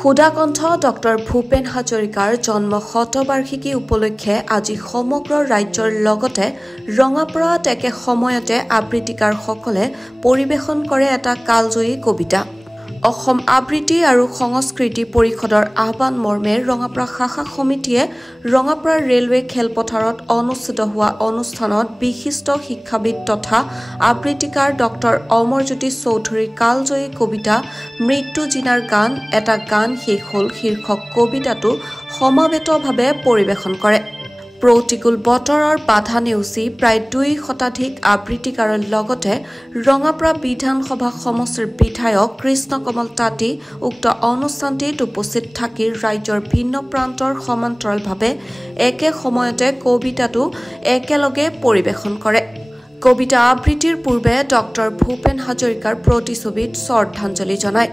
Sudhakantha doctor Bhupen হাজৰিকাৰ জন্ম শতবাৰ্ষিকী উপলক্ষে আজি সমগ্ৰ ৰাজ্যৰ লগতে ৰঙাপাৰাত একে সময়তে আবৃত্তিকাৰসকলে পৰিৱেশন কৰে এটা কালজয়ী কবিতা। অসম আবৃত্তি আৰু সংস্কৃতি পৰিষদৰ আহ্বান মৰ্মে ৰঙাপাৰা শাখা সমিতিয়ে ৰঙাপাৰা ৰেলৱে খেলপথাৰত অনুষ্ঠিত হোৱা অনুষ্ঠানত বিশিষ্ট শিক্ষাবিদ তথা আবৃত্তিকাৰ ডক্টৰ অমৰজ্যোতি চৌধুৰীৰ কালজয়ী কবিতা মৃত্যু জিনাৰ গান এটা গান শেষ হ'ল শীৰ্ষক কবিতাটো সমাবেতভাৱে পৰিৱেশন কৰে। প্ৰতিকূল বতৰৰ বাধা নেওচি প্ৰায় 2 শতাধিক আবৃত্তিকাৰৰ লগতে ৰঙাপাৰা বিধানসভা সমষ্টিৰ বিধায়ক কৃষ্ণ কমল তাঁতী উক্ত অনুষ্ঠানটিত উপস্থিত থাকি ৰাজ্যৰ ভিন্ন প্ৰান্তৰ সমান্তৰালভাৱে একে সময়তে কবিতাটো একেলগে পৰিৱেশন কৰে। কবিতা আবৃত্তিৰ পূৰ্বে ডক্টৰ ভূপেন হাজৰিকাৰ প্ৰতিছবিত শ্ৰদ্ধাঞ্জলি জনায়।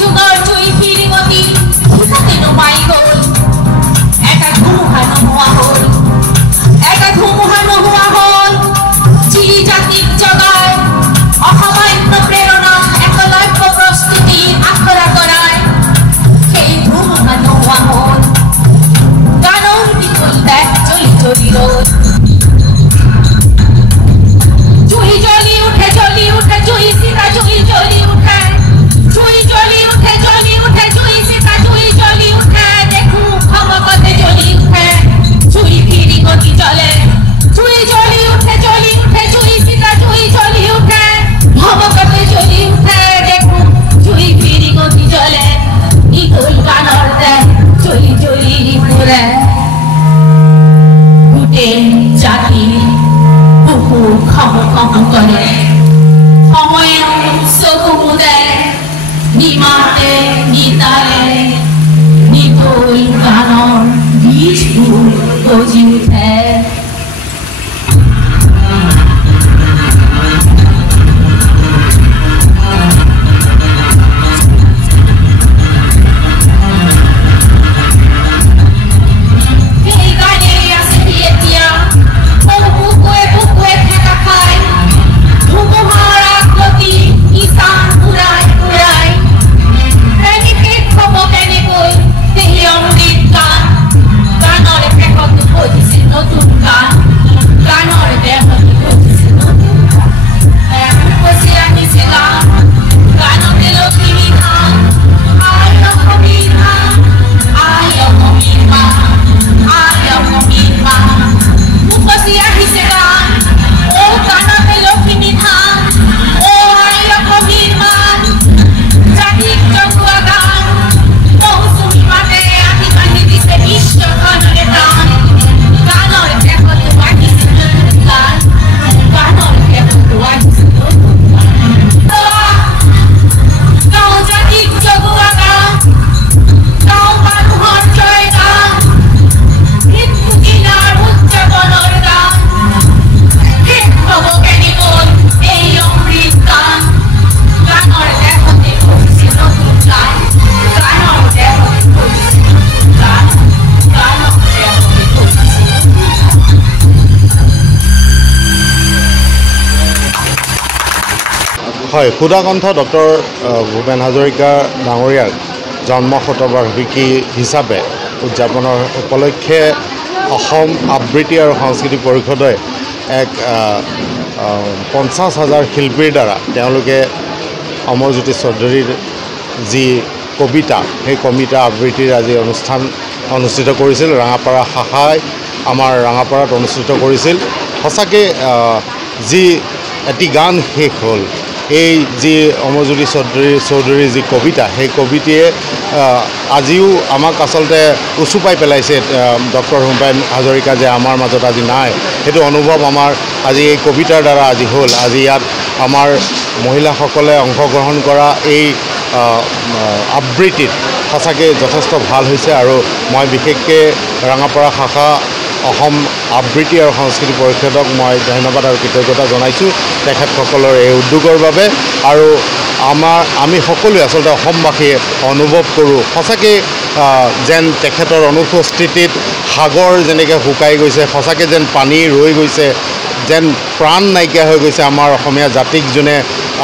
Jugar, Joy, Filimoti, Hikate no Michael. হয়, সুধাকণ্ঠ ডক্টৰ ভূপেন হাজৰিকা ডাঙৰীয়াৰ জন্ম শতবাৰ্ষিকী হিচাপে উদযাপনৰ উপলক্ষে অসম আবৃত্তি আৰু সংস্কৃতি পৰিষদে এক 50,000 শিল্পীৰ দ্বাৰা তেওঁলোকে অমৰজ্যোতি চৌধুৰীৰ যি কবিতা সেই কবিতা আবৃত্তিৰ আজি অনুষ্ঠান অনুষ্ঠিত কৰিছিল। ৰাঙাপাৰা শাখাই আমাৰ ৰাঙাপাৰাত অনুষ্ঠিত কৰিছিল। সঁচাকৈ যি এটি গান শেষ হ'ল, এই যি অমৰজ্যোতি চৌধুৰীৰ যি কবিতা, সেই কবিতায়ে আজিও আমাক আচলতে উচুপাই পেলাইছে। ডক্টৰ ভূপেন হাজৰিকা যে আমাৰ মাজত আজি নাই, সেইটো অনুভৱ আমাৰ আজি এই কবিতাৰ দ্বাৰা আজি হ'ল। আজি ইয়াত আমাৰ মহিলাসকলে অংশগ্ৰহণ কৰা এই আবৃত্তিত সঁচাকৈ যথেষ্ট ভাল হৈছে আৰু মই বিশেষকৈ ৰাঙাপাৰা শাখা অসম আবৃত্তি আৰু সংস্কৃতি পৰিষদক মই ধন্যবাদ আৰু কৃতজ্ঞতা জনাইছোঁ তেখেতসকলৰ এই উদ্যোগৰ বাবে। আৰু আমি সকলোৱে আচলতে অসমবাসীয়ে অনুভৱ কৰোঁ সঁচাকৈ যেন তেখেতৰ অনুপস্থিতিত সাগৰ যেনেকৈ শুকাই গৈছে, সঁচাকৈ যেন পানী ৰৈ গৈছে, যেন প্ৰাণ নাইকিয়া হৈ গৈছে আমাৰ অসমীয়া জাতিক যোনে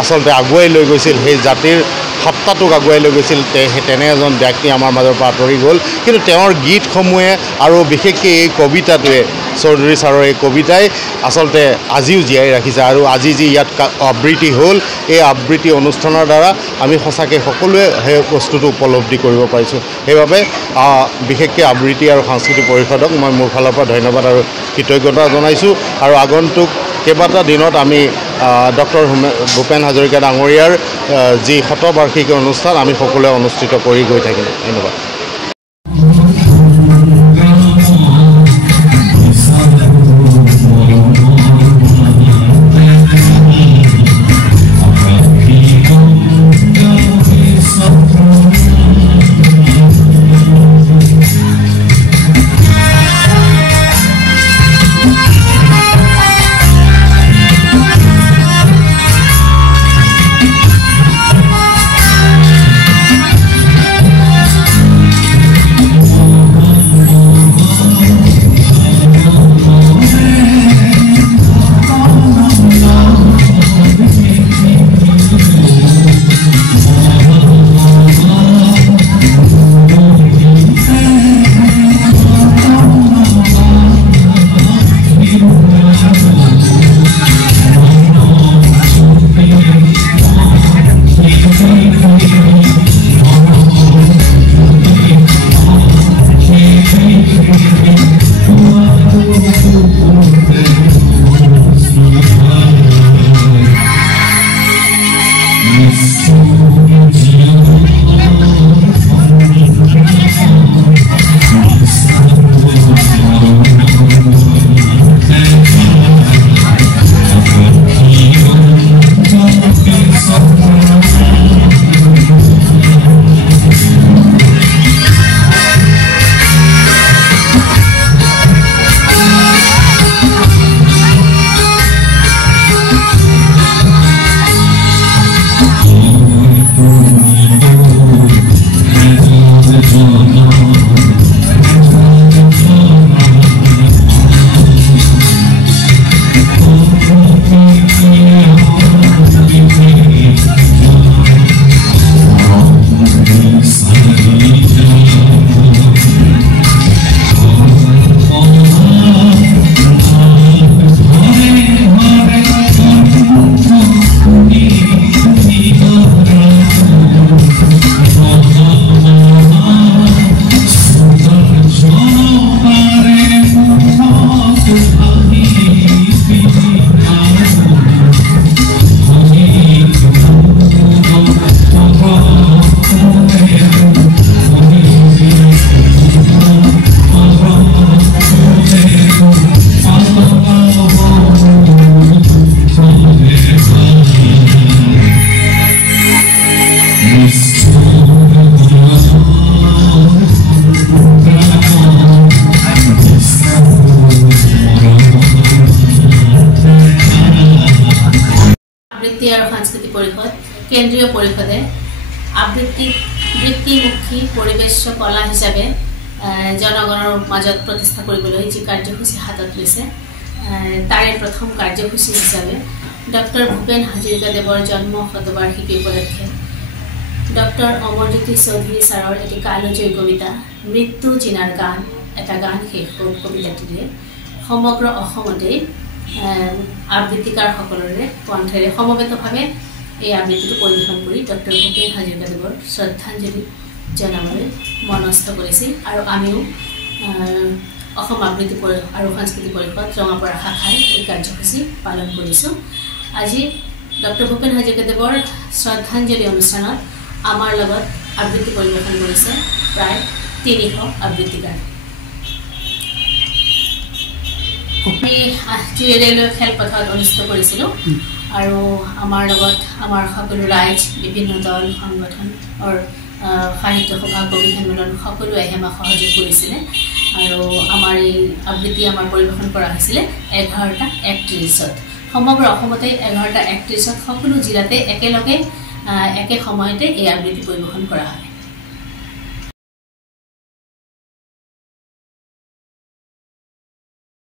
আচলতে আগুৱাই লৈ গৈছিল, সেই জাতিৰ সত্তাটোক আগুৱাই লৈ গৈছিল। তেনে এজন ব্যক্তি আমাৰ মাজৰ পৰা আঁতৰি গ'ল। কিন্তু তেওঁৰ গীতসমূহে আৰু বিশেষকৈ এই কবিতাটোৱে, চৌধুৰী ছাৰৰ এই কবিতাই আচলতে আজিও জীয়াই ৰাখিছে। আৰু আজি যি ইয়াত আবৃত্তি হ'ল, এই আবৃত্তি অনুষ্ঠানৰ দ্বাৰা আমি সঁচাকৈ সকলোৱে সেই বস্তুটো উপলব্ধি কৰিব পাৰিছোঁ। সেইবাবে বিশেষকৈ আবৃত্তি আৰু সংস্কৃতি পৰিষদক মই মোৰ ফালৰ পৰা ধন্যবাদ আৰু কৃতজ্ঞতা জনাইছোঁ। আৰু আগন্তুক কেইবাটা দিনত আমি ডক্টৰ ভূপেন হাজৰিকা ডাঙৰীয়াৰ যি শতবাৰ্ষিকী অনুষ্ঠান আমি সকলোৱে অনুষ্ঠিত কৰি গৈ থাকিম। ধন্যবাদ। আবৃত্তি আৰু সংস্কৃতি পৰিষদ কেন্দ্ৰীয় পৰিষদে বৃত্তিমুখী পৰিবেশ কলা হিচাপে জনগণৰ মাজত প্ৰতিষ্ঠা কৰিবলৈ যি কাৰ্যসূচী হাতত লৈছে, তাৰে প্ৰথম কাৰ্যসূচী হিচাপে ডক্টৰ ভূপেন হাজৰিকাদেৱৰ জন্ম শতবাৰ্ষিকী উপলক্ষে ডক্টৰ অমৰজ্যোতি চৌধুৰী ছাৰৰ এটি কালজয়ী কবিতা মৃত্যু জিনাৰ গান এটা গান শেষ কবিতাটিৰে সমগ্ৰ অসমতেই আবৃত্তিকাৰসকলৰে কণ্ঠেৰে সমবেতভাৱে এই আবৃত্তিটো পৰিৱেশন কৰি ডক্টৰ ভূপেন হাজৰিকাদেৱৰ শ্ৰদ্ধাঞ্জলি জনাবলৈ মনস্থ কৰিছিল আৰু আমিও অসম আবৃত্তি আৰু সাংস্কৃতিক পৰিষদ ৰঙাপাৰা শাখাই এই কাৰ্যসূচী পালন কৰিছোঁ। আজি ডক্টৰ ভূপেন হাজৰিকাদেৱৰ শ্ৰদ্ধাঞ্জলি অনুষ্ঠানত আমাৰ লগত আবৃত্তি পৰিৱেশন কৰিছে প্ৰায় 300 আবৃত্তিকাৰ। আমি জুৱেৰেলৈ খেলপথাৰত অনুষ্ঠিত কৰিছিলোঁ আৰু আমাৰ লগত আমাৰ সকলো ৰাইজ বিভিন্ন দল সংগঠনৰ সাহিত্য সভা কবি সন্মিলন সকলোৱে আমাক সহযোগ কৰিছিলে আৰু আমাৰ এই আবৃত্তি আমাৰ পৰিৱেশন কৰা হৈছিলে 11:31 সমগ্ৰ অসমতে 11:31 সকলো জিলাতে একেলগে একে সময়তে এই আবৃত্তি পৰিৱেশন কৰা হয়।